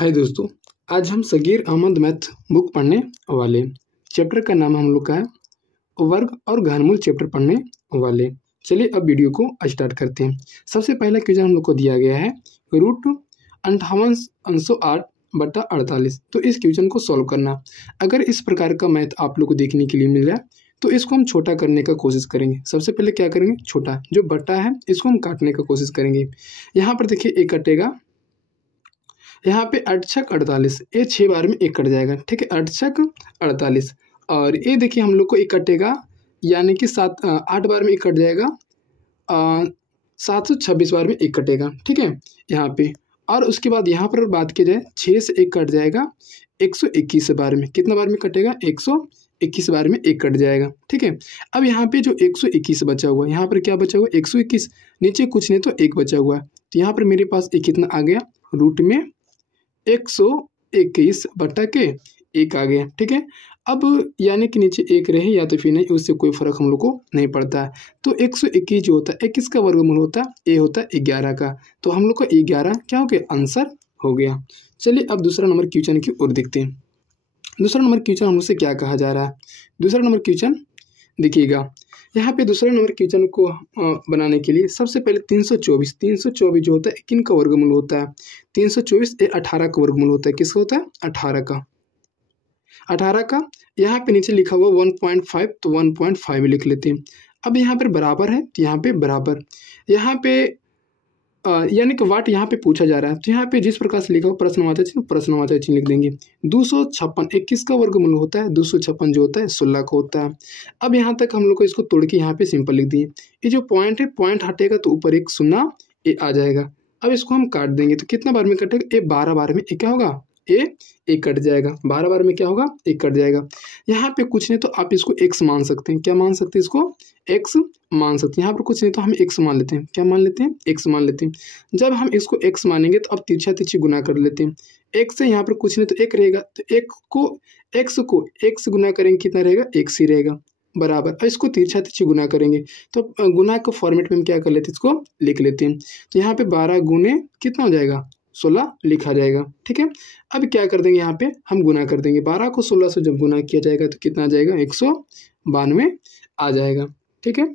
हाय दोस्तों, आज हम सगीर अहमद मैथ बुक पढ़ने वाले। चैप्टर का नाम हम लोग का है वर्ग और घनमूल चैप्टर पढ़ने वाले। चलिए अब वीडियो को स्टार्ट करते हैं। सबसे पहला क्वेश्चन हम लोग को दिया गया है रूट 5808/48। तो इस क्वेश्चन को सॉल्व करना। अगर इस प्रकार का मैथ आप लोग को देखने के लिए मिल जाए तो इसको हम छोटा करने का कोशिश करेंगे। सबसे पहले क्या करेंगे, छोटा जो बट्टा है इसको हम काटने का कोशिश करेंगे। यहाँ पर देखिए एक कटेगा, यहाँ पे 8 छक 48, ये 6 बार में एक कट जाएगा। ठीक है, 8 छक 48 और ये देखिए हम लोग को एक कटेगा, यानी कि 8 बार में एक कट जाएगा, 726 बार में एक कटेगा। ठीक है यहाँ पे, और उसके बाद यहाँ पर बात की जाए 6 से एक कट जाएगा 121 बार में। कितना बार में कटेगा, 121 बार में एक कट जाएगा। ठीक है, अब यहाँ पे जो 121 बचा हुआ है, यहाँ पर क्या बचा हुआ है 121, नीचे कुछ नहीं तो एक बचा हुआ है। तो यहाँ पर मेरे पास एक कितना आ गया, रूट में 121/1 आ गया। ठीक है, अब यानी कि नीचे एक रहे या तो फिर नहीं, उससे कोई फर्क हम लोग को नहीं पड़ता है। तो 121 जो होता है किसका वर्गमूल होता है, ए होता है 11 का। तो हम लोग को 11 क्या हो गया, आंसर हो गया। चलिए अब दूसरा नंबर क्वेश्चन की ओर देखते हैं। दूसरा नंबर क्वेश्चन हम लोग से क्या कहा जा रहा है। दूसरा नंबर क्वेश्चन देखिएगा, यहाँ पे दूसरे नंबर क्वेश्चन को बनाने के लिए सबसे पहले 324 जो होता है किन का वर्गमूल होता है, 324 ये 18 का वर्गमूल होता है। किसका होता है, 18 का। यहाँ पे नीचे लिखा हुआ 1.5, तो 1.5 लिख लेते हैं। अब यहाँ पर बराबर है तो यहाँ पे बराबर, यहाँ पे यानी कि वाट यहाँ पे पूछा जा रहा है। तो यहाँ पे जिस प्रकार से लिखा हो प्रश्नवाचक चिन्ह लिख देंगे। 256 21 का वर्गमूल होता है, 256 जो होता है 16 का होता है। अब यहाँ तक हम लोग को इसको तोड़ के यहाँ पे सिंपल लिख दिए। ये जो पॉइंट है, पॉइंट हटेगा तो ऊपर एक शून्य ए आ जाएगा। अब इसको हम काट देंगे तो कितना बार में कटेगा, ये 12 बार में क्या होगा, एक कट जाएगा। 12 बार में क्या होगा, एक कट जाएगा। यहाँ पे कुछ नहीं तो आप इसको x मान सकते हैं। क्या मान सकते हैं, इसको x मान सकते हैं। यहाँ पर कुछ नहीं तो हम x मान लेते हैं। क्या मान लेते हैं, x मान लेते हैं। जब हम इसको x मानेंगे तो अब तिरछा तिरछी गुना कर लेते हैं। x से यहाँ पर कुछ नहीं तो एक रहेगा, तो x को x गुना करेंगे कितना रहेगा, x ही रहेगा बराबर। और इसको तिरछा तिरछी गुना करेंगे तो गुना के फॉर्मेट में हम क्या कर लेते हैं, इसको लिख लेते हैं। तो यहाँ पे 12 गुने कितना हो जाएगा, 16 लिखा जाएगा। ठीक है, अब क्या कर देंगे, यहाँ पे हम गुना कर देंगे। 12 को 16 से जब गुना किया जाएगा तो कितना आ जाएगा, 192 आ जाएगा। ठीक है,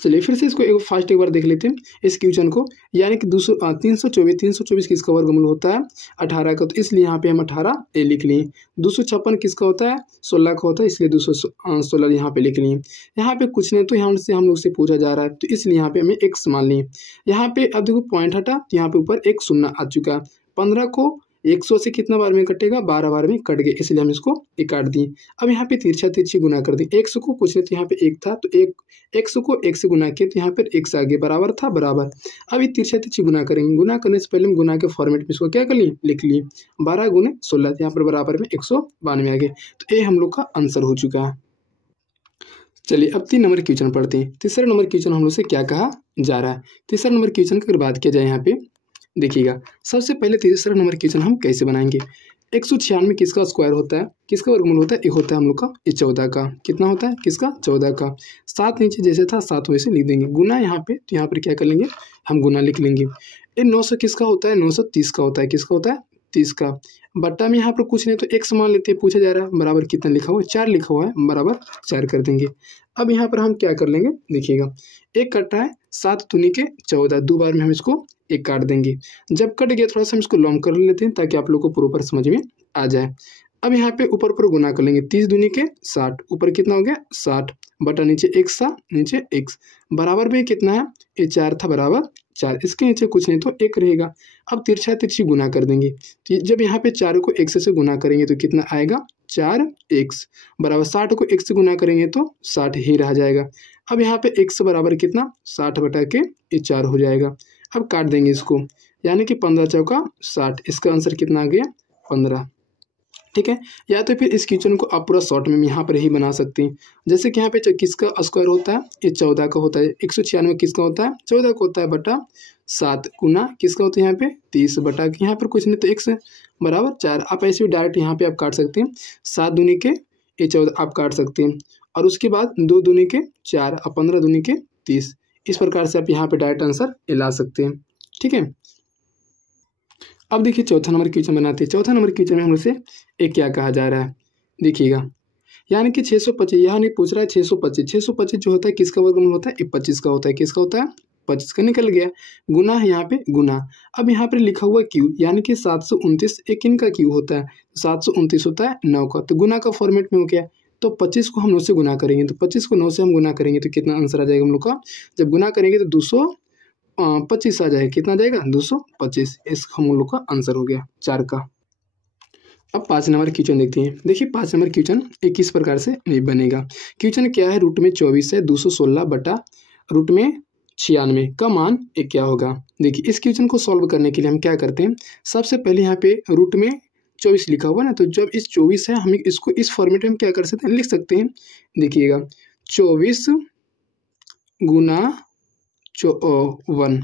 चलिए फिर से इसको एक बार देख लेते हैं इस क्वेश्चन को। यानी कि 324 किसका वर्गमूल होता है, 18 का। तो इसलिए यहाँ पे हम 18 ए लिख लिए। 256 किसका होता है, 16 का होता है, इसलिए 216 यहाँ पे लिख लिए। यहाँ पे कुछ नहीं तो यहाँ से हम लोग से पूछा जा रहा है तो इसलिए यहाँ पे हमें x मान लिए। यहाँ पे अब देखो पॉइंट हटा तो यहाँ पे ऊपर एक शून्य आ चुका है। 15 को 100 से कितना बार में कटेगा, 12 बार में कट गया, इसलिए हम इसको एक काट दिए। अब यहाँ पे तिरछा तिरछी गुना कर दें। 100 को कुछ नहीं तो यहाँ पे एक था तो 100 को 1 से गुना किया तो यहाँ पर x आ गया, बराबर था बराबर। अब ये तिरछा तिरछी गुना करेंगे। गुना करने से पहले हम गुना के फॉर्मेट में इसको क्या कर लिए, लिख लिए। 12 गुने 16 यहाँ पर बराबर में 192 आ गए। तो ये हम लोग का आंसर हो चुका है। चलिए अब 3 नंबर क्वेश्चन पढ़ते हैं। तीसरा नंबर क्वेश्चन हम लोग से क्या कहा जा रहा है। तीसरा नंबर क्वेश्चन की अगर बात किया जाए, यहाँ पे देखिएगा सबसे पहले तीसरा नंबर क्वेश्चन हम कैसे बनाएंगे। 196 किसका स्क्वायर होता है, किसका वर्गमूल होता है, ये होता है हम लोग का ये 14 का। कितना होता है, किसका, 14 का। 7 नीचे जैसे था 7 वैसे लिख देंगे। गुना यहाँ पे तो यहाँ पर क्या कर लेंगे, हम गुना लिख लेंगे। ये 900 किसका होता है, 930 का होता है। किसका होता है, 30 का। बट्टा में यहाँ पर कुछ नहीं तो x मान लेते हैं, पूछा जा रहा है बराबर कितना लिखा हुआ है, 4 लिखा हुआ है, बराबर 4 कर देंगे। अब यहाँ पर हम क्या कर लेंगे, देखिएगा एक कटा है 7 दूनी के 14, 2 बार में हम इसको एक काट देंगे। जब कट गया थोड़ा सा हम इसको लॉन्ग कर लेते हैं ताकि आप लोग को प्रॉपर समझ में आ जाए। अब यहाँ पे ऊपर गुना कर लेंगे। 30 दूनी के 60, ऊपर कितना हो गया 60, बटा नीचे x था, नीचे x बराबर में कितना है, ये 4 था, बराबर 4। इसके नीचे कुछ नहीं तो एक रहेगा। अब तिरछा तिरछी गुना कर देंगे। तो जब यहाँ पे 4 को x से गुना करेंगे तो कितना आएगा, 4x बराबर 60 को x से गुना करेंगे तो 60 ही रह जाएगा। अब यहाँ पे x बराबर कितना, 60 बटा के ये 4 हो जाएगा। अब काट देंगे इसको, यानी कि 15 चौका 60, इसका आंसर कितना आ गया, 15। ठीक है, या तो फिर इस क्वेश्चन को आप पूरा शॉर्ट में यहाँ पर ही बना सकते हैं। जैसे कि यहाँ पे किसका स्क्वायर होता है, ये 14 का होता है। 196 किसका होता है, 14 का होता है, बटा 7 गुना किसका होता है, यहाँ पे 30 बटा के यहाँ पर कुछ नहीं तो x बराबर 4। आप ऐसे भी डायरेक्ट यहाँ पे आप काट सकते हैं। 7 दूनी के ये 14 आप काट सकते हैं, और उसके बाद 2 दूनी के 4 और 15 दूनी के 30। इस प्रकार से आप यहाँ पे डायरेक्ट आंसर ला सकते हैं। ठीक है, अब देखिए चौथा नंबर क्वेश्चन बनाते हैं। चौथा नंबर क्वेश्चन में हम लोग से एक क्या कहा जा रहा है, देखिएगा, यानी कि 625, यहाँ नहीं पूछ रहा है 625, 625 जो होता है किसका वर्गमूल होता है, 25 का होता है। किसका होता है, 25 का। निकल गया, गुना है यहाँ पे, गुना। अब यहाँ पे लिखा हुआ क्यू, यानी कि 729 एक इनका क्यू होता है, 729 होता है 9 का, तो गुना का फॉर्मेट में हो गया। तो 25 को हम 9 से गुना करेंगे, तो 25 को 9 से हम गुना करेंगे तो कितना आंसर आ जाएगा हम लोग का, जब गुना करेंगे तो 225 आ जाएगा। कितना आ जाएगा, 225। इस हम लोग का आंसर हो गया 4 का। अब 5 नंबर क्वेश्चन देखते हैं। देखिए 5 नंबर क्वेश्चन एक किस प्रकार से बनेगा। क्वेश्चन क्या है, रूट में 24 है, 216 बटा रूट में 96 का मान एक क्या होगा। देखिए इस क्वेश्चन को सॉल्व करने के लिए हम क्या करते हैं, सबसे पहले यहाँ पे रूट में 24 लिखा हुआ ना, तो जब इस 24 है हम इसको इस फॉर्मेट में हम क्या कर सकते हैं, लिख सकते हैं। देखिएगा 24 गुना 1,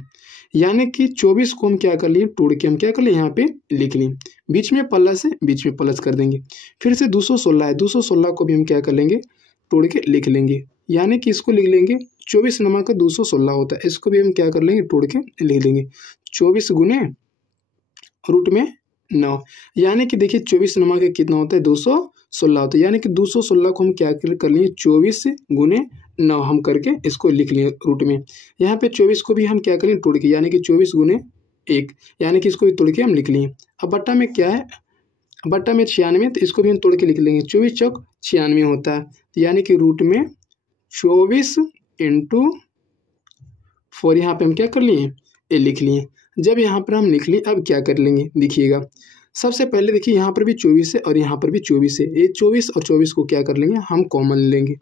यानी कि 24 को हम क्या कर लिए, तोड़ के हम क्या कर लिए, यहाँ पे लिख लिए, बीच में प्लस है, बीच में प्लस कर देंगे। फिर से 216 है, 216 को भी हम क्या कर लेंगे, तोड़ के लिख लेंगे, यानी कि इसको लिख लेंगे 24 नमा का 216 होता है, इसको भी हम क्या कर लेंगे, तोड़ के लिख लेंगे 24 गुने रूट में 9, यानी कि देखिए 24 नमा का कितना होता है, 216 होता है, यानी कि 216 को हम क्या कर लिए, 24 गुने 9 हम करके इसको लिख लिए रूट में। यहाँ पे 24 को भी हम क्या करें, तोड़ के, यानी कि 24 गुने 1, यानी कि इसको भी तोड़ के हम लिख लिए। अब बट्टा में क्या है, बट्टा में 96, तो इसको भी हम तोड़ के लिख लेंगे, 24 चौक 96 होता है, यानी कि रूट में 24 इंटू 4, यहाँ पे हम क्या कर लिए, ये लिख लिए। जब यहाँ पर हम लिख लिए, अब क्या कर लेंगे, देखिएगा सबसे पहले देखिए यहाँ पर भी 24 है और यहाँ पर भी 24 है, ये 24 और 24 को क्या कर लेंगे, हम कॉमन ले लेंगे।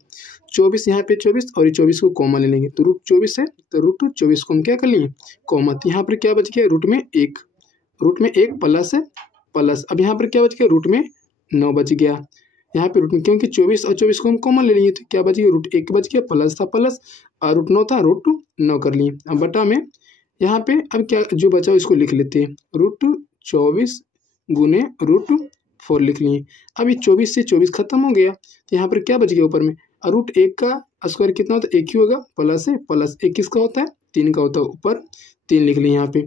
24 यहाँ पे 24 और ये 24 को कॉमन ले लेंगे, तो रूट 24 है, तो रूट 24 को हम क्या कर लिए, कॉमन। तो यहाँ पर क्या बच गया, रूट में 1, रूट में 1 प्लस है प्लस। अब यहाँ पर क्या बच गया, रूट में 9 बच गया। यहाँ पे रूट में, क्योंकि 24 और 24 को हम कॉमन ले लेंगे, तो क्या बच गया, रूट 1 बच गया, प्लस था प्लस, और रूट 9 था, रूट 9 कर लिए। अब बटा में यहाँ पे अब क्या जो बचा इसको लिख लेते हैं, रूट 24 गुने रूट 4 लिख लिए। अब ये 24 से 24 खत्म हो गया, तो यहाँ पर क्या बच गया ऊपर में, और रूट 1 का स्क्वायर कितना होता है, 1 ही होगा, प्लस है प्लस, 1 किसका होता है, 3 का होता है, ऊपर 3 लिख लिए यहाँ पे।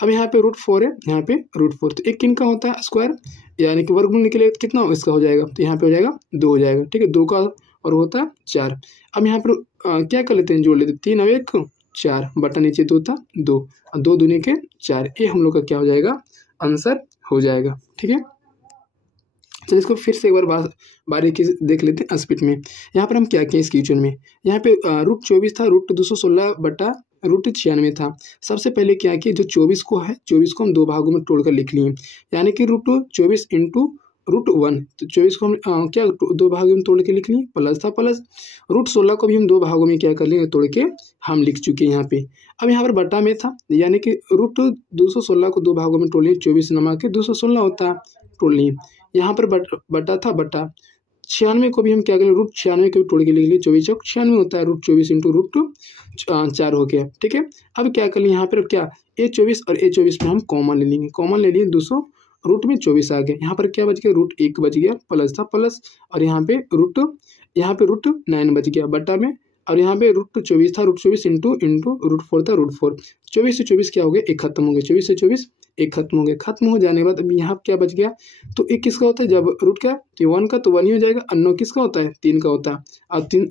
अब यहाँ पे रूट 4 है, यहाँ पे रूट 4, तो 1 किन का होता है, स्क्वायर, यानी कि वर्गमूल निकलेगा तो कितना इसका हो जाएगा, तो यहाँ पे हो जाएगा 2 हो जाएगा, ठीक है, 2 का और होता है 4। अब यहाँ पर क्या कर लेते हैं, जोड़ लेते हैं, 3 और 1 4, बटा नीचे 2 था 2 और 2 दूनी के 4, ये हम लोग का क्या हो जाएगा, आंसर हो जाएगा। ठीक है, चलिए इसको फिर से एक बार बारीकी से देख लेते हैं स्पीड में। यहाँ पर हम क्या किए इस क्वेश्चन में, यहाँ पे रूट 24 था, रूट 216 बटा रूट 96 था। सबसे पहले क्या किए, जो 24 को है, 24 को हम 2 भागों में तोड़कर लिख लिए, यानी कि रूट 24 इंटू रूट 1, तो 24 को हम क्या 2 भागों में तोड़ के लिख लिए, प्लस था प्लस। रूट 16 को भी हम 2 भागों में क्या कर लेंगे, तोड़ के हम लिख चुके हैं यहाँ पे। अब यहाँ पर बटा में था, यानी कि रूट 216 को 2 भागों में तोड़ लिए, 24 नमा के 216 होता है, तोड़ लिए। यहाँ पर बटा था, बटा 96 को भी हम क्या करें, रूट 96 को भी तोड़ के लिख लिए, 24 चौक 96 होता है, रूट 24 इंटू रूट 4 हो गया। ठीक है, अब क्या कर लिए, यहाँ पर क्या ए 24 और ए 24 में हम कॉमन ले लेंगे, कॉमन ले लिए 200, रूट में 24 आ गया। यहाँ पर क्या बच गया, रूट 1 बच गया, प्लस था प्लस, और यहाँ पे रूट 9 बच गया बटा में, और यहाँ पे रूट 24 था, रूट 24 इंटू रूट 4 था, रूट 4। 24 से 24 क्या हो गया, 1 खत्म हो गया, 24 से 24 1 खत्म हो गया। खत्म हो जाने के बाद अब यहाँ क्या बच गया, तो 1 किसका होता है, जब रूट क्या 1 का तो 1 ही हो जाएगा, और 9 किसका होता है, 3 का होता है, और 3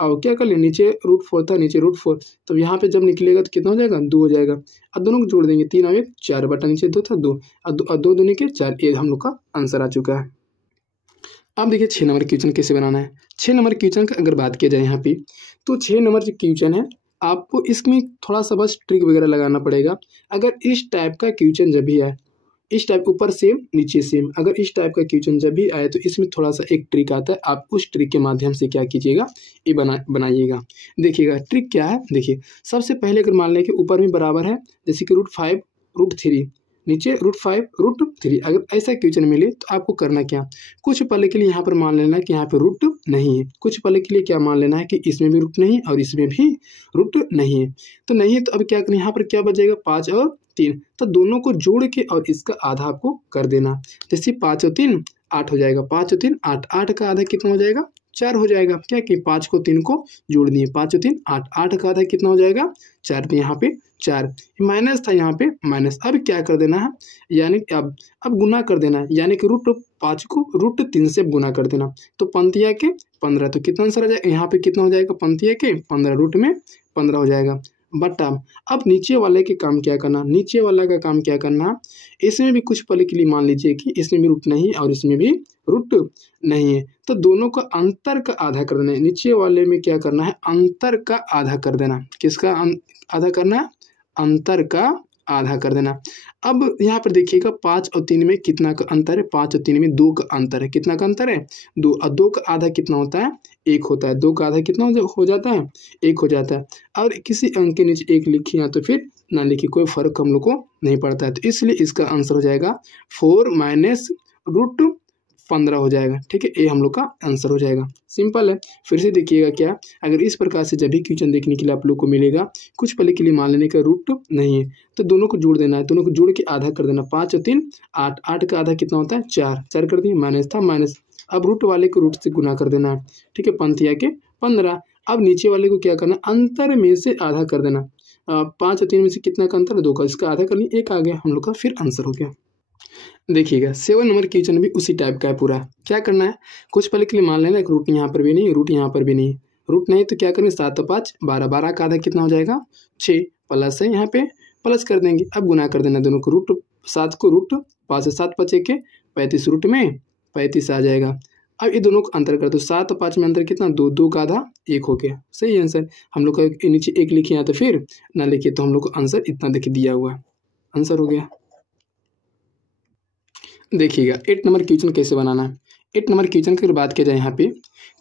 और क्या कर लिया, नीचे रूट 4 था, नीचे रूट 4, तो यहाँ पे जब निकलेगा तो कितना हो जाएगा, 2 हो जाएगा। अब दोनों को जोड़ देंगे, 3 और 1 4, बटा नीचे 2 था 2, और 2 दूनी के 4, ये हम लोग का आंसर आ चुका है। अब देखिए 6 नंबर क्वेश्चन कैसे बनाना है। 6 नंबर क्वेश्चन का अगर बात किया जाए यहाँ पे, तो 6 नंबर जो क्वेश्चन है, आपको इसमें थोड़ा सा बस ट्रिक वगैरह लगाना पड़ेगा। अगर इस टाइप का क्वेश्चन जब भी आए, इस टाइप ऊपर सेम नीचे सेम, अगर इस टाइप का क्वेश्चन जब भी आए तो इसमें थोड़ा सा एक ट्रिक आता है, आप उस ट्रिक के माध्यम से क्या कीजिएगा, ये बनाइएगा। देखिएगा ट्रिक क्या है, देखिए सबसे पहले अगर मान लें कि ऊपर में बराबर है, जैसे कि रूट 5 रूट 3, नीचे रूट 5 रूट 3, अगर ऐसा क्वेश्चन मिले तो आपको करना क्या, कुछ पल के लिए यहाँ पर मान लेना कि यहाँ पे रूट नहीं है, कुछ पल के लिए क्या मान लेना है कि इसमें भी रूट नहीं और इसमें भी रूट नहीं है, तो नहीं है, तो अब क्या करें, यहाँ पर क्या बचेगा, 5 और 3, तो दोनों को जोड़ के और इसका आधा आपको कर देना। जैसे 5 और 3 8 हो जाएगा, 5 और 3 8, 8 का आधा कितना हो जाएगा, 4 हो जाएगा। क्या कि 5 को 3 को जोड़ दिए, 5 और 3 8, 8 का आधा कितना हो जाएगा 4, तो यहाँ पे 4 माइनस था, यहाँ पे माइनस। अब क्या कर देना है, यानी कि अब गुना कर देना है, यानी कि √5 को √3 से गुना कर देना। तो पंतिया के 15, तो कितना आंसर आ जाएगा, यहाँ पे कितना हो जाएगा पंतिया के 15, रूट में 15 हो जाएगा। बट अब नीचे वाले के काम क्या करना, नीचे वाला का काम क्या करना, इसमें भी कुछ पल के लिए मान लीजिए कि इसमें भी रूट नहीं और इसमें भी रूट नहीं है, तो दोनों का अंतर का आधा कर देना है। नीचे वाले में क्या करना है, अंतर का आधा कर देना। किसका आधा करना है, अंतर का आधा कर देना। अब यहाँ पर देखिएगा 5 और 3 में कितना का अंतर है, 5 और 3 में 2 का अंतर है। कितना का अंतर है, 2, और 2 का आधा कितना होता है, 1 होता है। 2 का आधा कितना हो जाता है, 1 हो जाता है। और किसी अंक के नीचे 1 लिखिए या तो फिर ना लिखिए, कोई फर्क हम लोग को नहीं पड़ता है। तो इसलिए इसका आंसर हो जाएगा 4 माइनस √15 हो जाएगा। ठीक है, ये हम लोग का आंसर हो जाएगा। सिंपल है। फिर से देखिएगा क्या, अगर इस प्रकार से जब भी क्वेश्चन देखने के लिए आप लोग को मिलेगा, कुछ पल के लिए मान लेने का रूट नहीं है, तो दोनों को जोड़ देना है, दोनों को जोड़ के आधा कर देना। 5 और 3 8, 8 का आधा कितना होता है 4, 4 कर दिए, माइनस था माइनस। अब रूट वाले को रूट से गुना कर देना है। ठीक है, पंतिया के 15। अब नीचे वाले को क्या करना, अंतर में से आधा कर देना। 5 और 3 में से कितना का अंतर है, 2 का, इसका आधा कर लिया, 1 आ गया हम लोग का, फिर आंसर हो गया। देखिएगा 7 नंबर क्वेश्चन भी उसी टाइप का है पूरा। क्या करना है, कुछ पल के लिए मान लेना एक रूट यहाँ पर भी नहीं, रूट यहाँ पर भी नहीं, रूट नहीं तो क्या करेंगे 7 और 5 12, 12 का आधा कितना हो जाएगा 6, प्लस है यहाँ पे प्लस कर देंगे। अब गुना कर देना दोनों को, √7 को √5 से 7 5 के 35, रूट में 35 आ जाएगा। अब ये दोनों को अंतर कर दो, 7 और 5 में अंतर कितना 2, 2 का आधा 1 हो गया। सही आंसर। हम लोग का नीचे 1 लिखे या तो फिर ना लिखिए, तो हम लोग को आंसर इतना देखिए दिया हुआ है, आंसर हो गया। देखिएगा 8 नंबर क्वेश्चन कैसे बनाना है। 8 नंबर क्वेश्चन की बात किया जाए यहाँ पे,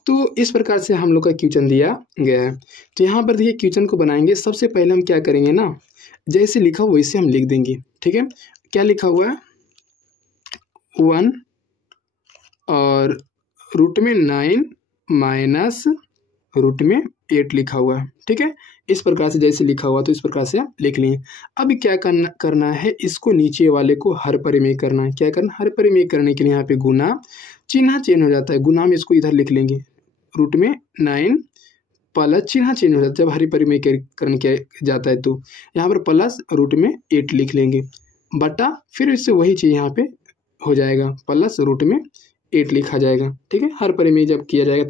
तो इस प्रकार से हम लोग का क्वेश्चन दिया गया है। तो यहाँ पर देखिए क्वेश्चन को बनाएंगे, सबसे पहले हम क्या करेंगे ना, जैसे लिखा हुआ वैसे हम लिख देंगे। ठीक है, क्या लिखा हुआ है 1 और रूट में 9 माइनस रूट में 8 लिखा हुआ है। ठीक है, इस प्रकार से जैसे लिखा हुआ तो इस प्रकार से आप लिख लिए। अब क्या करना है, इसको नीचे वाले को हर परिमेय करना है। क्या करना, हर परिमेय करने के लिए यहाँ पे गुना चिन्ह चेंज हो जाता है, गुना में इसको इधर लिख लेंगे, रूट में 9 प्लस चिन्ह चेंज हो जाता है जब हर परिमेय करण किया जाता है, तो यहाँ पर प्लस रूट में 8 लिख लेंगे, बटा फिर इससे वही चीज़ यहाँ पे हो जाएगा, प्लस रूट में 8 लिखा जाएगा। ठीक है, हर परिमेय जब किया जाएगा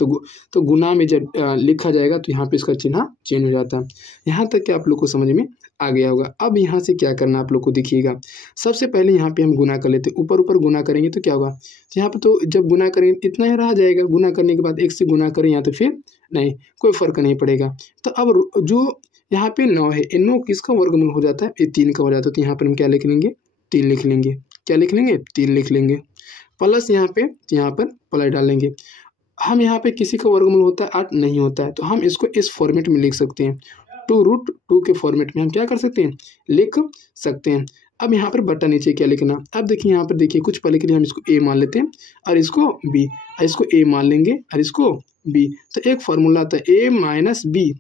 तो गुना में जब लिखा जाएगा तो यहाँ पे इसका चिन्ह चेंज हो जाता है। यहाँ तक कि आप लोग को समझ में आ गया होगा। अब यहाँ से क्या करना आप लोग को देखिएगा, सबसे पहले यहाँ पे हम गुना कर लेते हैं, ऊपर ऊपर गुना करेंगे तो क्या होगा, तो यहाँ पे तो जब गुना करेंगे इतना ही रह जाएगा, गुना करने के बाद 1 से गुना करें या तो फिर नहीं, कोई फर्क नहीं पड़ेगा। तो अब जो यहाँ पे 9 है, 9 किसका वर्गमूल हो जाता है, ये 3 का हो जाता है, तो यहाँ पर हम क्या लिख लेंगे 3 लिख लेंगे। क्या लिख लेंगे 3 लिख लेंगे, प्लस यहाँ पर प्लस डालेंगे। हम यहाँ पे किसी का वर्गमूल होता है 8 नहीं होता है, तो हम इसको इस फॉर्मेट में लिख सकते हैं, 2√2 के फॉर्मेट में हम क्या कर सकते हैं, लिख सकते हैं। अब यहाँ पर बटा नीचे क्या लिखना, अब देखिए यहाँ पर देखिए कुछ पल के लिए हम इसको a मान लेते हैं और इसको b, इसको a मान लेंगे और इसको b। तो एक फार्मूला आता है a minus B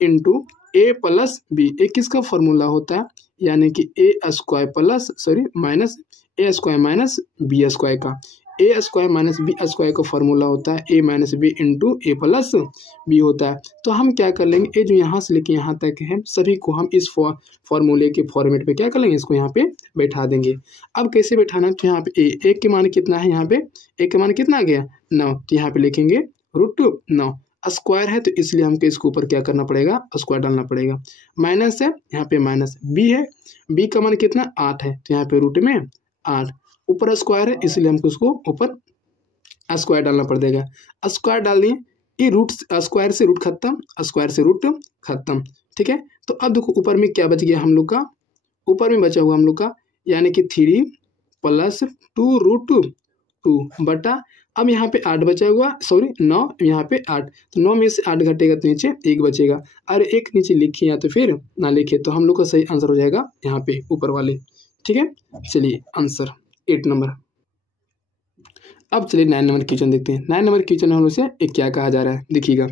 into a plus B. एक किसका फार्मूला होता है, यानी कि a square plus minus a square minus B square का, a square minus B square का फार्मूला होता है a minus B into A plus B होता है। तो हम क्या कर लेंगे, ये जो यहाँ से लेके यहाँ तक है सभी को हम इस फॉर्मूले के फॉर्मेट पे क्या कर लेंगे, इसको यहाँ पे बैठा देंगे। अब कैसे बैठाना, तो यहाँ पे a के मान कितना है, यहाँ पे a के मान कितना आ गया 9, तो यहाँ पे लिखेंगे √9, स्क्वायर है तो इसलिए हमको इसके ऊपर क्या करना पड़ेगा, स्क्वायर डालना पड़ेगा। माइनस है, यहाँ पे माइनस b है, b का मान कितना 8 है, तो यहाँ पे रूट में 8, ऊपर स्क्वायर है इसलिए हमको उसको ऊपर स्क्वायर डालना पड़ेगा। स्क्वायर डाल दिए, ये रूट स्क्वायर से रूट खत्म, स्क्वायर से रूट खत्म। ठीक है, तो अब देखो ऊपर में क्या बच गया हम लोग का, ऊपर में बचा हुआ हम लोग का यानी कि 3 प्लस 2√2 बटा, अब यहाँ पे 8 बचा हुआ, 9 यहाँ पे 8, तो 9 में से 8 घटेगा तो नीचे 1 बचेगा, और 1 नीचे लिखिए या तो फिर ना लिखिए, तो हम लोग का सही आंसर हो जाएगा यहाँ पे ऊपर वाले। ठीक है, चलिए आंसर 8 नंबर। अब चलिए 9 नंबर क्वेश्चन देखते हैं। 9 नंबर क्वेश्चन हम लोग से एक क्या कहा जा रहा है, देखिएगा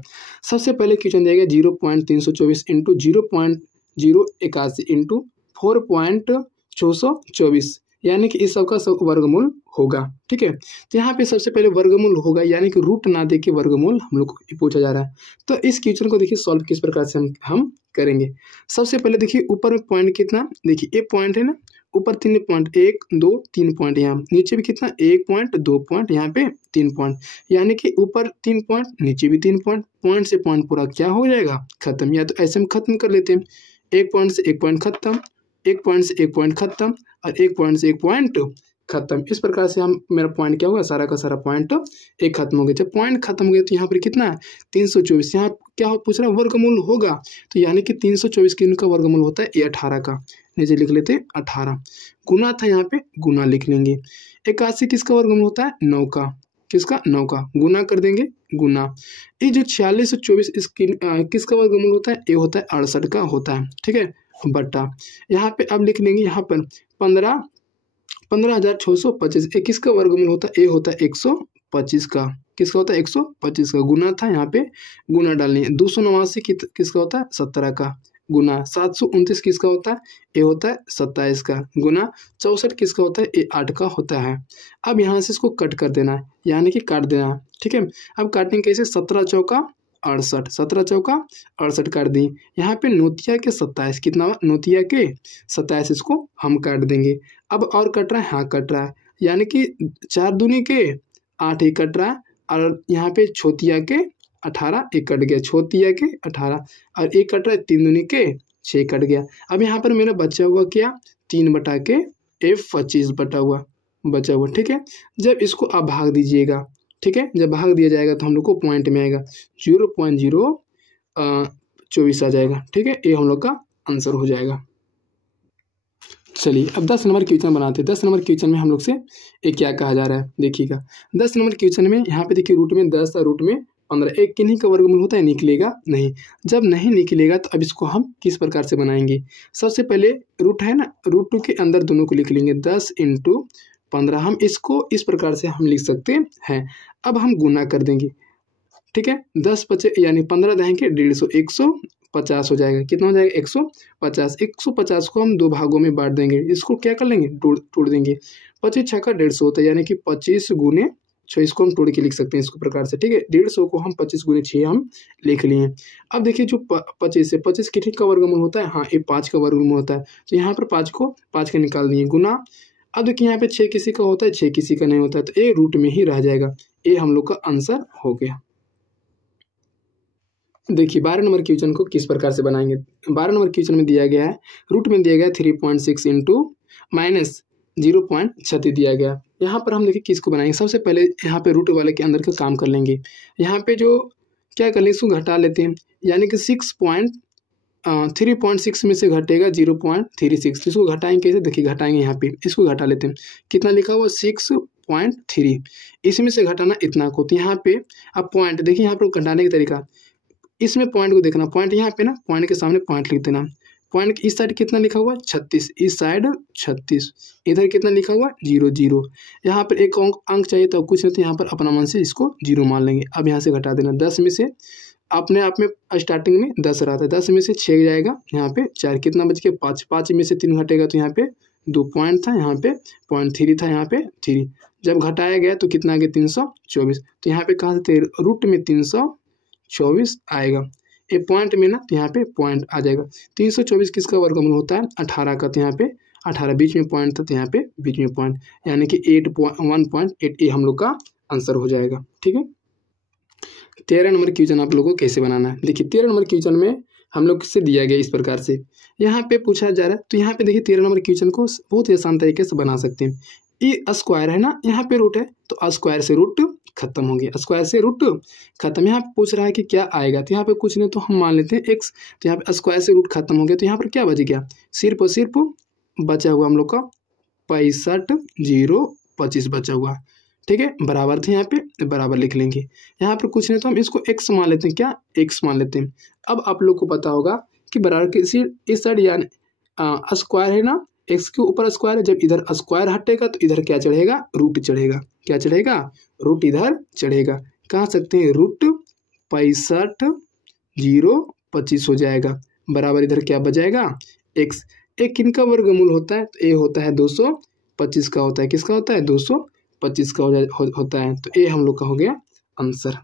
सबसे पहले क्वेश्चन दिया गया 0.324 इंटू 0.081 इंटू 4.624 यानी कि इस सब का सब वर्गमूल होगा। ठीक है, तो यहाँ पे सबसे पहले वर्गमूल होगा, यानी कि रूट ना दे के वर्गमूल हम लोग को पूछा जा रहा है। तो इस क्वेश्चन को देखिए सॉल्व किस प्रकार से हम करेंगे। सबसे पहले देखिए ऊपर में पॉइंट कितना, देखिए ये पॉइंट है ना, ऊपर 3 पॉइंट, 1 2 3 पॉइंट, यहाँ नीचे भी कितना 1 पॉइंट 2 पॉइंट, यहाँ पे 3 पॉइंट, यानी कि ऊपर 3 पॉइंट नीचे भी 3 पॉइंट, पॉइंट से पॉइंट पूरा क्या हो जाएगा, खत्म। या तो ऐसे हम खत्म कर लेते हैं, 1 पॉइंट से 1 पॉइंट खत्म, 1 पॉइंट से 1 पॉइंट खत्म, और 1 पॉइंट से 1 पॉइंट खत्म। इस प्रकार से हम मेरा पॉइंट क्या होगा, सारा का सारा पॉइंट एक खत्म हो गया। जब पॉइंट खत्म हो गया तो यहाँ पर कितना है 324, यहाँ क्या पूछ रहा है, वर्गमूल होगा, तो यानी कि 324 का वर्गमूल होता है ये 18 का, नीचे लिख लेते हैं 18। गुना था यहाँ पे, गुना लिख लेंगे। 81 किसका वर्गमूल होता है, 9 का, किसका, 9 का, गुना कर देंगे, गुना। ये जो 46 और 24 किसका वर्गमूल होता है, ये होता है 68 का होता है। ठीक है, बट्टा यहाँ पे अब लिख लेंगे, यहाँ पर 15,625 किसका वर्गमूल होता है, ये होता है 125 का, किसका होता है 125 का, गुना था यहाँ पे, गुना डालनी है। 289 किसका होता है, 17 का, गुना। 729 किसका होता है, ये होता है 27 का, गुना। 64 किसका होता है, ये 8 का होता है। अब यहाँ से इसको कट कर देना है, यानी कि काट देना है। ठीक है, अब काटेंगे कैसे, 17 चौका 68, 17 चौका 68 काट दी। यहाँ पे नोतिया के 27, कितना नोतिया के 27, इसको हम काट देंगे। अब और कट रहा है, हाँ कट रहा है, यानी कि 4 दूनी के 8 ही कट रहा है, और यहाँ पे छोतिया के 18 एक कट गया, छोतिया के 18, और एक कट रहा है 3 दूनी के 6 कट गया। अब यहाँ पर मेरा बचा हुआ क्या, 3 बटा के F25 बचा हुआ। ठीक है, जब इसको आप भाग दीजिएगा, ठीक है, जब भाग दिया जाएगा तो हम लोग को पॉइंट में आएगा 0.024 आ जाएगा। ठीक है, ये हम लोग का आंसर हो जाएगा। चलिए अब 10 नंबर क्वेश्चन बनाते हैं। 10 नंबर क्वेश्चन में हम लोग से ये क्या कहा जा रहा है, देखिएगा। 10 नंबर क्वेश्चन में यहाँ पे देखिए रूट में 10 और रूट में 15, एक किन्हीं का वर्गमूल होता है, निकलेगा नहीं। जब नहीं निकलेगा तो अब इसको हम किस प्रकार से बनाएंगे। सबसे पहले रूट है ना, रूट 2 के अंदर दोनों को लिख लेंगे, 10 × 15, हम इसको इस प्रकार से हम लिख सकते हैं। अब हम गुना कर देंगे, ठीक है, 10 बचे यानी 15 देंगे 150, 150 हो जाएगा, कितना हो जाएगा 150। 150 को हम 2 भागों में बांट देंगे, इसको क्या कर लेंगे, तोड़ देंगे। 25 6 का 150 होता है, यानी कि 25 × 6, इसको हम तोड़ के लिख सकते हैं इसको प्रकार से। ठीक है, 150 को हम 25 × 6 हम लिख लिए। अब देखिए जो 25 है, 25 कितने का वर्गमूल होता है, हाँ ये 5 का वर्गमूल होता है, तो यहाँ पर 5 का निकाल दिए, गुना। अब देखिए यहाँ पे 6 किसी का होता है, 6 किसी का नहीं होता है, तो ये रूट में ही रह जाएगा। ये हम लोग का आंसर हो गया। देखिए 12 नंबर क्वेश्चन को किस प्रकार से बनाएंगे। 12 नंबर क्वेश्चन में दिया गया है, रूट में दिया गया 3.6 × -0.36 दिया गया। यहाँ पर हम देखिए किसको बनाएंगे। सबसे पहले यहाँ पे रूट वाले के अंदर का काम कर लेंगे। यहाँ पे जो क्या कर लेंगे, इसको घटा लेते हैं, यानी कि 3.6 में से घटेगा 0.36, इसको घटाएंगे कैसे, देखिए घटाएंगे, यहाँ पे इसको घटा लेते हैं, कितना लिखा हुआ 6.3, इसमें से घटाना इतना को, तो यहाँ पे अब पॉइंट देखिए, यहाँ पर घटाने का तरीका, इसमें पॉइंट को देखना, पॉइंट यहाँ पे ना, पॉइंट के सामने पॉइंट लिख देना। पॉइंट इस साइड कितना लिखा हुआ 36, इस साइड 36, इधर कितना लिखा हुआ 0 0, यहाँ पर एक अंक चाहिए तो कुछ नहीं, तो यहाँ पर अपना मन से इसको 0 मान लेंगे। अब यहाँ से घटा देना, 10 में से अपने आप में स्टार्टिंग में 10 रहा था, 10 में से 6 जाएगा, यहाँ पे 4, कितना बच गया 5, 5 में से 3 घटेगा, तो यहाँ पे 2 पॉइंट था, यहाँ पे 0.3 था, यहाँ पे 3, जब घटाया गया तो कितना आ गया 324, तो यहाँ पे कहाँ से रूट में 324 आएगा, ये पॉइंट में ना, तो यहाँ पे पॉइंट आ जाएगा। 324 किसका वर्गमूल होता है, 18 का, तो यहाँ पे 18, बीच में पॉइंट था, तो यहाँ पे बीच में पॉइंट, यानी कि 1.8, ये हम लोग का आंसर हो जाएगा। ठीक है, 13 नंबर क्वेश्चन आप लोगों को कैसे बनाना है। देखिए 13 नंबर क्वेश्चन में हम लोग से दिया गया इस प्रकार से, यहाँ पे पूछा जा रहा है, तो यहाँ पे देखिए 13 नंबर क्वेश्चन को बहुत ही आसान तरीके से बना सकते हैं। ये स्क्वायर है ना, यहाँ पे रूट है, तो स्क्वायर से रूट खत्म हो गया, स्क्वायर से रूट खत्म। यहाँ पे पूछ रहा है कि क्या आएगा, तो यहाँ पे कुछ नहीं, तो हम मान लेते हैं x, तो यहाँ पे स्क्वायर से रूट खत्म हो गया, तो यहाँ पर क्या बच गया, सिर्फ और सिर्फ बचा हुआ हम लोग का 65,025 बचा हुआ। ठीक है, बराबर थे, यहाँ पे बराबर लिख लेंगे। यहाँ पर कुछ नहीं तो हम इसको x मान लेते हैं, क्या x मान लेते हैं। अब आप लोग को पता होगा कि बराबर के इस साइड यानी स्क्वायर है ना, x के ऊपर स्क्वायर है, जब इधर स्क्वायर हटेगा तो इधर क्या चढ़ेगा, रूट चढ़ेगा, क्या चढ़ेगा, रूट इधर चढ़ेगा। कह सकते हैं रूट 65,025 हो जाएगा, बराबर इधर क्या बच जाएगा x। एक किनका वर्गमूल होता है, तो ये होता है 250 225 का होता है। किसका होता है? 225 का होता है। तो ए हम लोग का हो गया आंसर।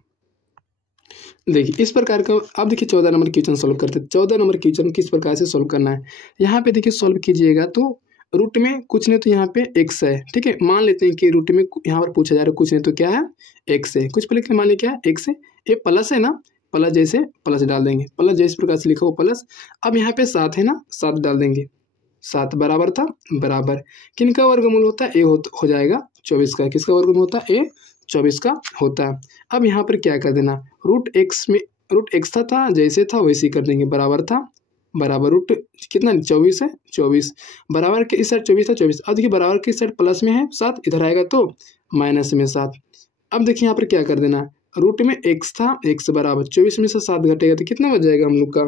देखिए इस प्रकार का। अब देखिए 14 नंबर क्वेश्चन सॉल्व करते हैं। 14 नंबर क्वेश्चन किस प्रकार से सॉल्व करना है, यहाँ पे देखिए सॉल्व कीजिएगा तो रूट में कुछ नहीं तो यहाँ पे एक्स है, ठीक है। मान लेते हैं कि रूट में यहाँ पर पूछा जा रहा है कुछ नहीं तो क्या है, एक्स है। कुछ पहले मान लिया क्या है, एक्स है। ये प्लस है ना, प्लस जैसे प्लस डाल देंगे, प्लस जैसे प्रकार से लिखा हो प्लस। अब यहाँ पे 7 है ना, 7 डाल देंगे। 7 बराबर था बराबर किनका वर्गमूल होता है, ए हो जाएगा 24 का। किसका वर्गमूल होता है, ए 24 का होता है। अब यहाँ पर क्या कर देना, रूट एक्स में रूट एक्स था जैसे था वैसे ही कर देंगे। बराबर था बराबर रूट कितना 24 है, 24 बराबर के इस साइड 24 था 24। अब देखिए बराबर के इस साइड प्लस में है 7, इधर आएगा तो माइनस में 7। अब देखिए यहाँ पर क्या कर देना, रूट में एक्स था, एक्स बराबर 24 में से 7 घटेगा तो कितना बच जाएगा हम लोग का,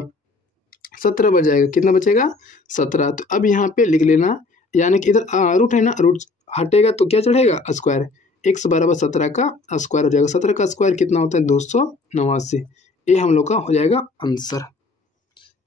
17 बच जाएगा। कितना बचेगा, 17। तो अब यहाँ पे लिख लेना, यानी कि इधर रूट है ना, रूट हटेगा तो क्या चढ़ेगा, स्क्वायर। एक्स बराबर 17 का स्क्वायर हो जाएगा। 17 का स्क्वायर कितना होता है, 289। ये हम लोग का हो जाएगा आंसर।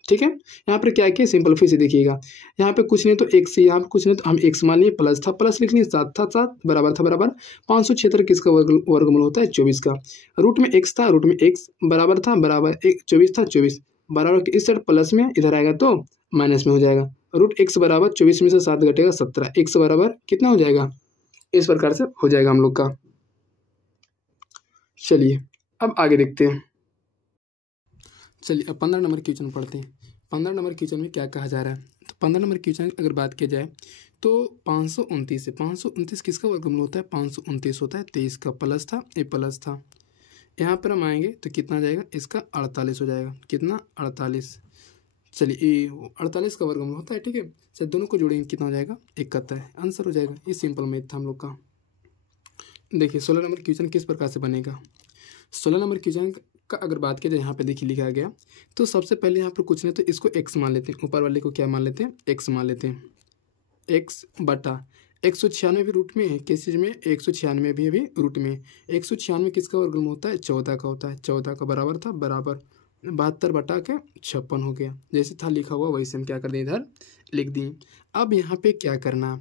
ठीक है, यहाँ पर क्या किया, सिंपलीफाई से देखिएगा। यहाँ पे कुछ नहीं तो एक्स, यहाँ पे कुछ नहीं तो हम एक्स मान लिए, प्लस था प्लस लिख लिए, 7 था 7 बराबर था बराबर 576 किसका वर्गमूल होता है, 24 का। रूट में एक्स था, रूट में एक्स बराबर था बराबर 24 था 24 बराबर इस साइड प्लस में, इधर आएगा तो माइनस में हो जाएगा। रूट एक्स बराबर 24 में से 7 घटेगा 17, एक्स बराबर कितना हो जाएगा, इस प्रकार से हो जाएगा हम लोग का। चलिए अब आगे देखते हैं। चलिए अब 15 नंबर क्वेश्चन पढ़ते हैं। 15 नंबर क्वेश्चन में क्या कहा जा रहा है, तो 15 नंबर क्वेश्चन अगर बात की जाए तो 529 है। 529 किसका वर्गमूल होता है, 529 होता है 23 का। प्लस था, ये प्लस था। यहाँ पर हम आएंगे तो कितना आ जाएगा, इसका 48 हो जाएगा। कितना, 48। चलिए 48 का वर्गमूल होता है, ठीक है। चलिए दोनों को जोड़ेंगे कितना हो जाएगा, 71 आंसर हो जाएगा। ये सिंपल मैथ था हम लोग का। देखिए 16 नंबर क्वेश्चन किस प्रकार से बनेगा। 16 नंबर क्वेश्चन का अगर बात की जाए, यहाँ पे देखिए लिखा गया तो सबसे पहले यहाँ पर कुछ नहीं तो इसको एक्स मान लेते हैं, ऊपर वाले को क्या मान लेते हैं, एक्स मान लेते हैं। एक्स बटा 196 भी रूट में है, किस चीज़ में, 196 भी अभी रूट में। 196 किसका वर्गमूल होता है, 14 का होता है। 14 का बराबर था बराबर 72 बटा के 56 हो गया। जैसे था लिखा हुआ वैसे हम क्या कर दें, इधर लिख दिए। अब यहाँ पे क्या करना,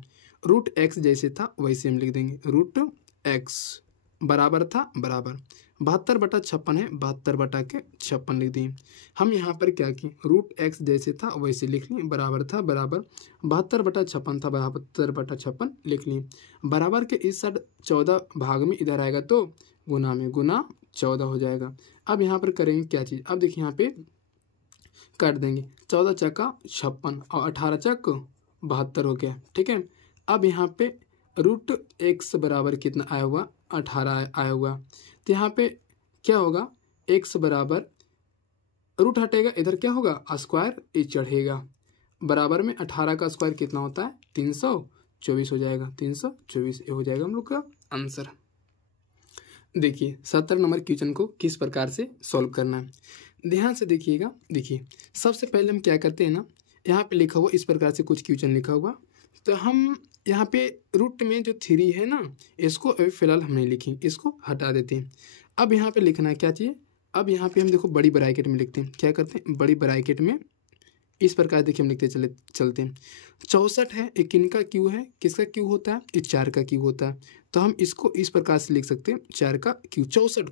रूट एक्स जैसे था वैसे हम लिख देंगे। रूट एक्स बराबर था बराबर 72 बटा 56 है, 72 बटा के 56 लिख दिए। हम यहाँ पर क्या किए, रूट एक्स जैसे था वैसे लिख लिए। बराबर था बराबर 72 बटा 56 था, 72 बटा 56 लिख लिए। बराबर के इस साइड 14 भाग में इधर आएगा तो गुना में, गुना 14 हो जाएगा। अब यहाँ पर करेंगे क्या चीज़, अब देखिए यहाँ पे काट देंगे। 14 चक्का 56 और 18 चक 72 हो गया, ठीक है। अब यहाँ पे रूट एक्स बराबर कितना आया हुआ, 18 आया हुआ। तो यहाँ पे क्या होगा, एक्स बराबर रूट हटेगा, इधर क्या होगा, स्क्वायर ये चढ़ेगा। बराबर में 18 का स्क्वायर कितना होता है, 324 हो जाएगा। 324 ये हो जाएगा हम लोग का आंसर। देखिए 17 नंबर क्वेश्चन को किस प्रकार से सॉल्व करना है, ध्यान से देखिएगा। देखिए सबसे पहले हम क्या करते हैं ना, यहाँ पे लिखा हुआ इस प्रकार से कुछ क्वेश्चन लिखा हुआ, तो हम यहाँ पे रूट में जो 3 है ना, इसको अभी फिलहाल हम नहीं लिखेंगे, इसको हटा देते हैं। अब यहाँ पे लिखना क्या चाहिए, अब यहाँ पे हम देखो बड़ी ब्रैकेट में लिखते हैं। क्या करते हैं, बड़ी ब्रैकेट में इस प्रकार देखिए हम लिखते चलते हैं। 64 है, एक किनका क्यू है, किसका क्यू होता है, इस 4 का क्यू होता है। तो हम इसको इस प्रकार से लिख सकते हैं, 4 का क्यू। 64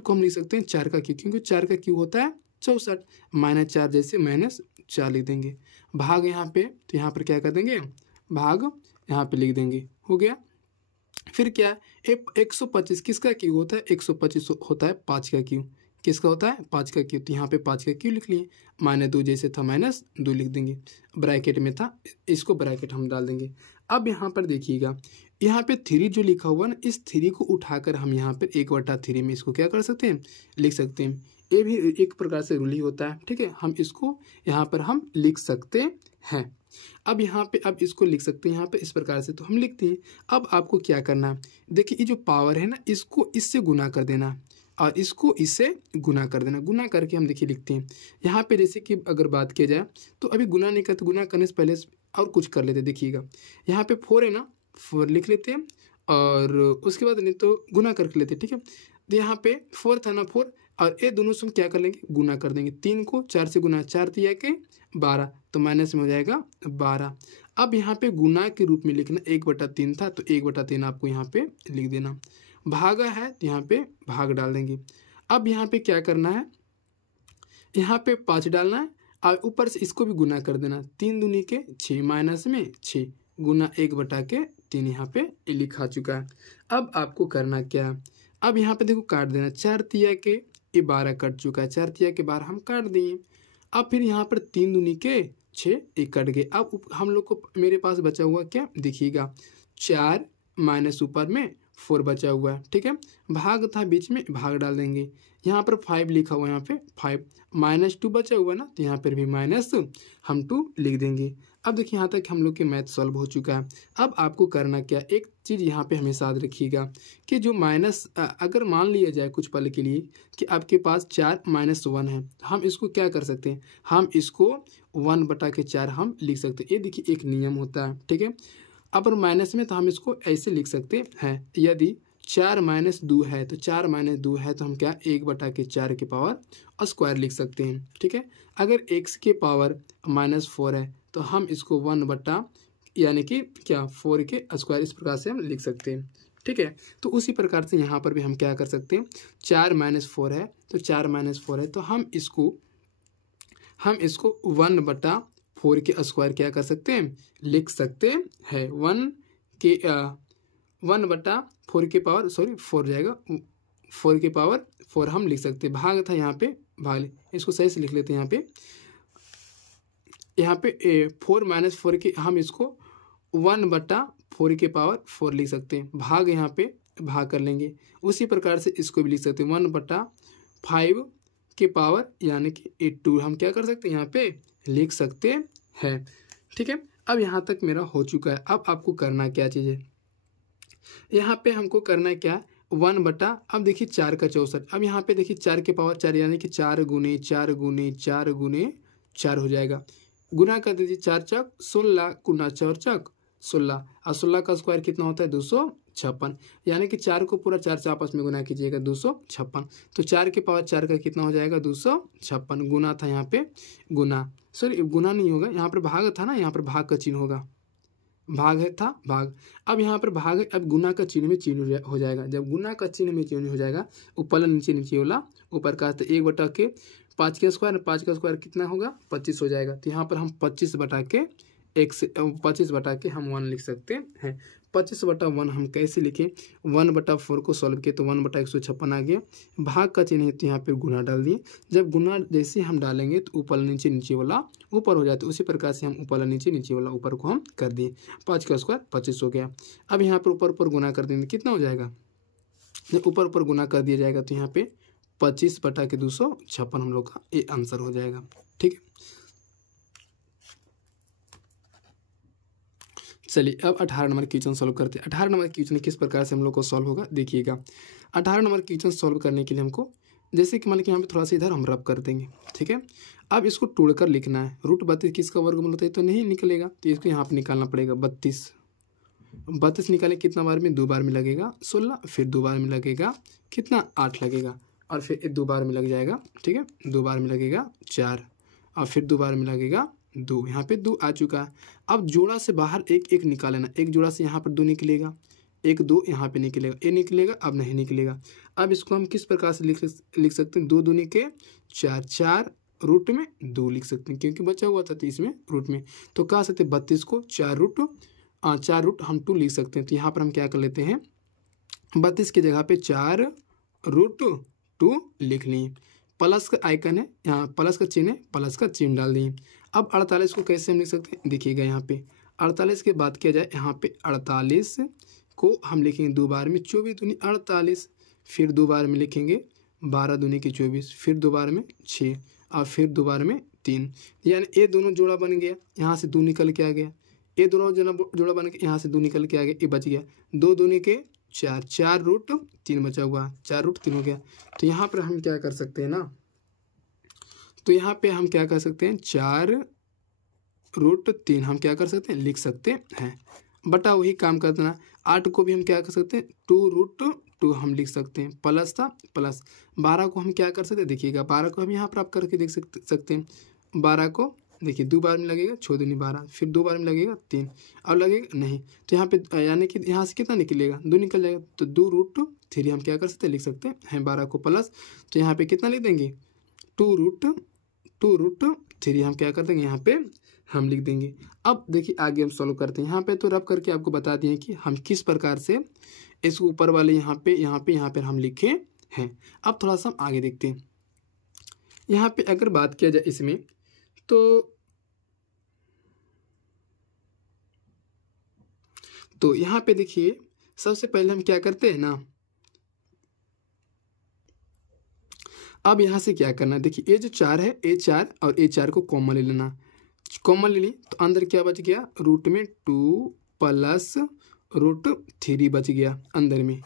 को हम लिख सकते हैं 4 का क्यू, क्योंकि 4 का क्यू होता है 64। -4 जैसे -4 लिख देंगे। भाग यहाँ पे, तो यहाँ पर क्या कर देंगे, भाग यहाँ पे लिख देंगे, हो गया। फिर क्या है, 125 किसका क्यू होता है, 125 होता है 5 का क्यू। किसका होता है, 5 का क्यू। तो यहाँ पे 5 का क्यू लिख लिए। -2 जैसे था -2 लिख देंगे। ब्रैकेट में था, इसको ब्रैकेट हम डाल देंगे। अब यहाँ पर देखिएगा, यहाँ पे 3 जो लिखा हुआ ना, इस 3 को उठाकर हम यहाँ पर 1/3 में इसको क्या कर सकते हैं, लिख सकते हैं। ये भी एक प्रकार से रूल ही होता है, ठीक है। हम इसको यहाँ पर हम लिख सकते हैं। अब यहाँ पे अब इसको लिख सकते हैं यहाँ पे इस प्रकार से, तो हम लिखते हैं। अब आपको क्या करना है, देखिए ये जो पावर है ना, इसको इससे गुना कर देना और इसको इससे गुना कर देना। गुना करके हम देखिए लिखते हैं यहाँ पे, जैसे कि अगर बात की जाए तो अभी गुना नहीं करते, गुना करने से पहले और कुछ कर लेते। देखिएगा यहाँ पे 4 है ना, 4 लिख लेते हैं और उसके बाद नहीं तो गुना करके लेते, ठीक है। तो यहाँ पे 4 था ना, 4 और ये दोनों से हम क्या कर लेंगे, गुना कर देंगे। 3 को 4 से गुना, 4 दिया के 12, तो माइनस में हो जाएगा 12। अब यहाँ पे गुना के रूप में लिखना 1/3 था तो 1/3 आपको यहाँ पे लिख देना। भागा है तो यहाँ पे भाग डाल देंगे। अब यहाँ पे क्या करना है, यहाँ पे 5 डालना है और ऊपर से इसको भी गुना कर देना। 3 दूनी के 6 माइनस में 6 गुना 1/3 यहाँ पे लिखा चुका है। अब आपको करना क्या, अब यहाँ पे देखो काट देना। 4 तिया के ये 12 कट चुका है, 4 तिया के 12 हम काट दिए। अब फिर यहाँ पर 3 दूनी के 6 एक कट गए। अब हम लोग को मेरे पास बचा हुआ क्या देखिएगा, 4 माइनस ऊपर में 4 बचा हुआ है। ठीक है, भाग था बीच में, भाग डाल देंगे। यहाँ पर 5 लिखा हुआ है, यहाँ पे 5 -2 बचा हुआ है ना, तो यहाँ पर भी माइनस हम 2 लिख देंगे। अब देखिए यहाँ तक हम लोग के मैथ सॉल्व हो चुका है। अब आपको करना क्या, एक चीज़ यहाँ पे हमेशा याद रखिएगा कि जो माइनस अगर मान लिया जाए कुछ पल के लिए कि आपके पास 4 - 1 है, हम इसको क्या कर सकते हैं, हम इसको 1/4 हम लिख सकते हैं। ये देखिए एक नियम होता है। ठीक है, अब माइनस में तो हम इसको ऐसे लिख सकते हैं, यदि 4 - 2 है तो 4 - 2 है तो हम क्या 1/4 के पावर स्क्वायर लिख सकते हैं। ठीक है, अगर x के पावर -4 है तो हम इसको 1 यानी कि क्या 4 के स्क्वायर इस प्रकार से हम लिख सकते हैं। ठीक है, तो उसी प्रकार से यहाँ पर भी हम क्या कर सकते हैं, 4 - 4 है तो 4 - 4 है तो हम इसको 1/4 के स्क्वायर क्या कर सकते हैं, लिख सकते हैं। 1/4 के पावर 4 जाएगा, 4 के पावर 4 हम लिख सकते हैं। भाग था यहाँ पे भाग, इसको सही से लिख लेते हैं। यहाँ पे 4 - 4 के हम इसको 1/4 के पावर 4 लिख सकते हैं। भाग यहाँ पे भाग कर लेंगे। उसी प्रकार से इसको भी लिख सकते हैं 1/5 के पावर यानी कि 2 हम क्या कर सकते हैं, यहाँ पे लिख सकते हैं। ठीक है, अब यहाँ तक मेरा हो चुका है। अब आपको करना क्या चीज़ है, यहाँ पे हमको करना है क्या, 1 अब देखिए 4 का 64। अब यहाँ पे देखिए 4 के पावर 4 यानी कि 4 गुने 4 गुने 4 गुने 4 हो जाएगा। गुना कर दीजिए, 4 चक 16 गुना 4 चक 16 और 16 का स्क्वायर कितना होता है 256, यानी कि 4 को पूरा 4 से आपस में गुना कीजिएगा 256। तो 4 के पावर 4 का कितना हो जाएगा 256। गुना था यहाँ पे गुना नहीं होगा, यहाँ पर भाग था ना, यहाँ पर भाग का चिन्ह होगा, भाग है था भाग। अब यहाँ पर भाग है, अब गुना का चिन्ह में चिन्ह हो जाएगा। जब गुना का चिन्ह में चिन्ह हो जाएगा, ऊपर नीचे नीचे वाला ऊपर का, तो 1/5 के स्क्वायर, 5 का स्क्वायर कितना होगा 25 हो जाएगा। तो यहाँ पर हम 25/के हम 1 लिख सकते हैं। 25/1 हम कैसे लिखें, 1/4 को सॉल्व किए तो 1/156 आ गया। भाग का चिन्ह है तो यहाँ पे गुना डाल दिए। जब गुना जैसे हम डालेंगे तो ऊपर नीचे नीचे वाला ऊपर हो जाता है, उसी प्रकार से हम ऊपर नीचे नीचे वाला ऊपर को हम कर दिए। 5 का स्क्वायर 25 हो गया। अब यहाँ पर ऊपर गुना कर देंगे, कितना हो जाएगा, जब ऊपर गुना कर दिया जाएगा तो यहाँ पे 25/256 हम लोग का ये आंसर हो जाएगा। ठीक है, चलिए अब 18 नंबर क्वेश्चन सॉल्व करते हैं। 18 नंबर क्वेश्चन किस प्रकार से हम लोग को सॉल्व होगा देखिएगा। 18 नंबर क्वेश्चन सॉल्व करने के लिए हमको जैसे कि मान लीजिए यहाँ पे थोड़ा सा इधर हम रब कर देंगे। ठीक है, अब इसको तोड़कर लिखना है। √32 किसका वर्गमूल होता है, तो नहीं निकलेगा, तो इसको यहाँ पर निकालना पड़ेगा। 32 निकाले कितना बार में, 2 बार में लगेगा 16, फिर 2 बार में लगेगा कितना 8 लगेगा, और फिर 2 बार में लग जाएगा। ठीक है, 2 बार में लगेगा 4 और फिर 2 बार में लगेगा 2। यहाँ पे 2 आ चुका है। अब जोड़ा से बाहर एक एक निकालना, एक जोड़ा से यहाँ पर 2 निकलेगा, 1 2 यहाँ पे निकलेगा, ये निकलेगा, अब नहीं निकलेगा। अब इसको हम किस प्रकार से लिख सकते हैं, 2 दूनी के 4, 4 रूट में 2 लिख सकते हैं, क्योंकि बचा हुआ था तो इसमें रूट में, तो कह सकते हैं 32 को 4 रूट हम 2 लिख सकते हैं। तो यहाँ पर हम क्या कर लेते हैं, 32 की जगह पे 4√2 लिख लिए। प्लस का आइकन है, यहाँ प्लस का चिन्ह है, प्लस का चिन्ह डाल दिए। अब 48 को कैसे हम लिख सकते हैं, देखिएगा यहाँ पे 48 की बात किया जाए, यहाँ पे 48 को हम लिखेंगे 2 बार में, 24 दूनी 48, फिर 2 बार में लिखेंगे 12 दूनी की 24, फिर 2 बार में 6 और फिर 2 बार में 3, यानी ये दोनों जोड़ा बन गया, यहाँ से 2 निकल के आ गया, ये दोनों जोड़ा बन के यहाँ से 2 निकल के आ गया, ये बच गया 2 दूनी के 4, 4√3 बचा हुआ, 4√3 हो गया। तो यहाँ पर हम क्या कर सकते हैं ना, तो यहाँ पे हम क्या कर सकते हैं, 4√3 हम क्या कर सकते हैं, लिख सकते हैं। बटा वही काम कर देना। 8 को भी हम क्या कर सकते हैं, 2√2 हम लिख सकते हैं, प्लस था प्लस। 12 को हम क्या कर सकते हैं, देखिएगा 12 को हम यहाँ पर आप करके देख सकते हैं, 12 को देखिए 2 बार में लगेगा 6 दूनी 12, फिर 2 बार में लगेगा 3, अब लगेगा नहीं, तो यहाँ पे यानी कि यहाँ से कितना निकलेगा 2 निकल जाएगा, तो 2√3 हम क्या कर सकते हैं लिख सकते हैं 12 को प्लस, तो यहाँ पे कितना लिख देंगे 2√3 हम क्या कर देंगे यहाँ पे हम लिख देंगे। अब देखिए आगे हम सॉल्व करते हैं। यहाँ पे तो रब करके आपको बता दिए कि हम किस प्रकार से इसको ऊपर वाले यहाँ पे हम लिखे हैं। अब थोड़ा सा हम आगे देखते हैं। यहाँ पे अगर बात किया जाए इसमें तो यहाँ पे देखिए सबसे पहले हम क्या करते हैं ना, अब यहाँ से क्या करना, देखिए ये जो 4 है A4 और A4 को कॉमन ले लेना, कॉमन ले ली तो अंदर क्या बच गया रूट में 2 प्लस √3 बच गया अंदर में।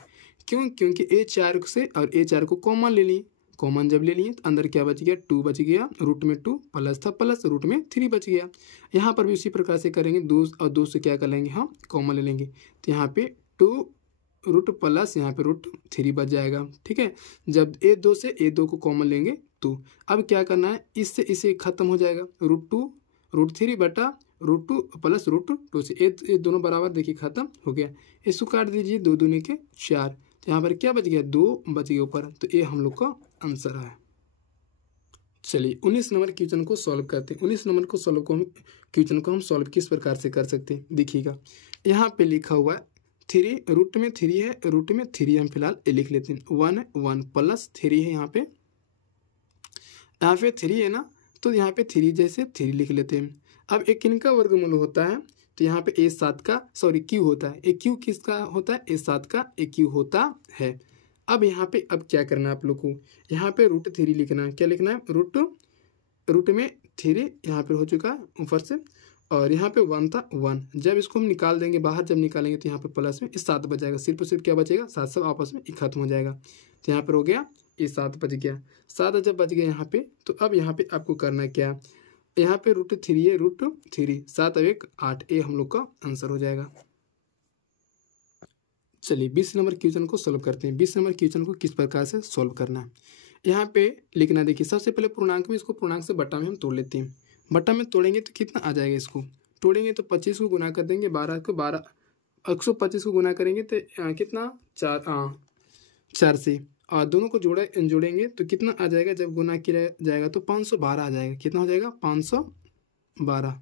क्यों? क्योंकि A4 से और A4 को कॉमन ले ली, कॉमन जब ले लिए तो अंदर क्या बच गया 2 बच गया, रूट में 2 प्लस था प्लस रूट में 3 बच गया। यहाँ पर भी उसी प्रकार से करेंगे, 2 और 2 से क्या कर लेंगे हम कॉमन ले लेंगे, तो यहाँ पे 2 रूट प्लस यहाँ पे √3 बच जाएगा। ठीक है, जब A2 से A2 को कॉमन लेंगे तो अब क्या करना है, इससे इसे खत्म हो जाएगा, √2 √3 बटा √2 प्लस √2 से ये दोनों बराबर देखिए खत्म हो गया। इसको काट दीजिए, 2 दूनी के 4, तो यहाँ पर क्या बच गया 2 बच गया ऊपर, तो ये हम लोग का आंसर है। चलिए 19 नंबर क्वेश्चन को सॉल्व करते हैं। 19 नंबर क्वेश्चन को हम सॉल्व किस प्रकार से कर सकते हैं, देखिएगा यहाँ पे लिखा हुआ है 3, रूट में 3 है, रूट में 3 हम फिलहाल लिख लेते हैं, 1 प्लस 3 है, यहाँ पे 3 है ना, तो यहाँ पे 3 जैसे 3 लिख लेते हैं। अब एक किनका वर्गमूल होता है, तो यहाँ पे A7 का क्यू होता है, एक क्यू किसका होता है A7 का एक क्यू होता है। अब यहाँ पे अब क्या करना है आप लोग को, यहाँ पे √3 लिखना है, क्या लिखना है रूट में 3 यहाँ पे हो चुका है ऊपर से, और यहाँ पे 1 था 1, जब इसको हम निकाल देंगे बाहर, जब निकालेंगे तो यहाँ पे प्लस में 7 बच जाएगा, सिर्फ और सिर्फ क्या बचेगा 7 सब आपस में खत्म हो जाएगा, तो यहाँ पर हो गया ये 7 बच गया। 7 जब बच गया यहाँ पे, तो अब यहाँ पे आपको करना क्या, यहाँ पे √3 है, √3 7 और 1 8, ये हम लोग का आंसर हो जाएगा। चलिए 20 नंबर क्वेश्चन को सॉल्व करते हैं। 20 नंबर क्वेश्चन को किस प्रकार से सॉल्व करना है, यहाँ पे लिखना, देखिए सबसे पहले पूर्णांक में, इसको पूर्णांक से बट्टा में हम तोड़ लेते हैं। बट्टा में तोड़ेंगे तो कितना आ जाएगा, इसको तोड़ेंगे तो 25 को गुना कर देंगे, 125 को गुना करेंगे तो कितना 4 से, और दोनों को जोड़ेंगे तो कितना आ जाएगा, जब गुना किया जाएगा तो 512 आ जाएगा। कितना हो जाएगा 512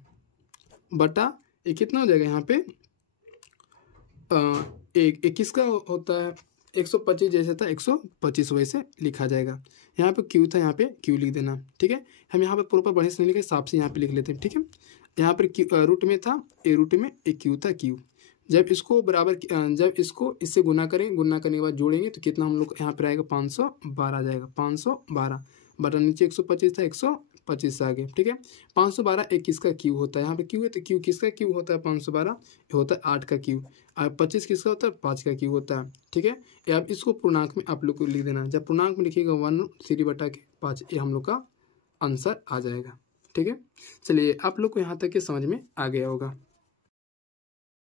बटा ये कितना हो जाएगा, यहाँ पे 21 का होता है, 125 जैसे था 125 वैसे लिखा जाएगा। यहाँ पे क्यू था, यहाँ पे क्यू लिख देना। ठीक है, हम यहाँ पे प्रॉपर बढ़िया से नहीं लिखे, हिसाब से यहाँ पे लिख लेते हैं। ठीक है, यहाँ पर रूट में था, रूट में एक क्यू था क्यू, जब इसको बराबर, जब इसको इससे गुना करेंगे, गुना करने के बाद जोड़ेंगे तो कितना हम लोग यहाँ पर आएगा 512 आ जाएगा, 512 बटा नीचे 125 था 125 आ गया। ठीक है, 512 एक किसका क्यू होता है, यहाँ पे क्यू है तो क्यू किसका क्यू होता है 512 होता है 8 का क्यू, और 25 किसका होता है 5 का क्यू होता है। ठीक है, ये आप इसको पूर्णांक में आप लोग को लिख देना, जब पूर्णांक में लिखिएगा 1 बटा के 5, ये हम लोग का आंसर आ जाएगा। ठीक है, चलिए आप लोग को यहाँ तक के समझ में आ गया होगा।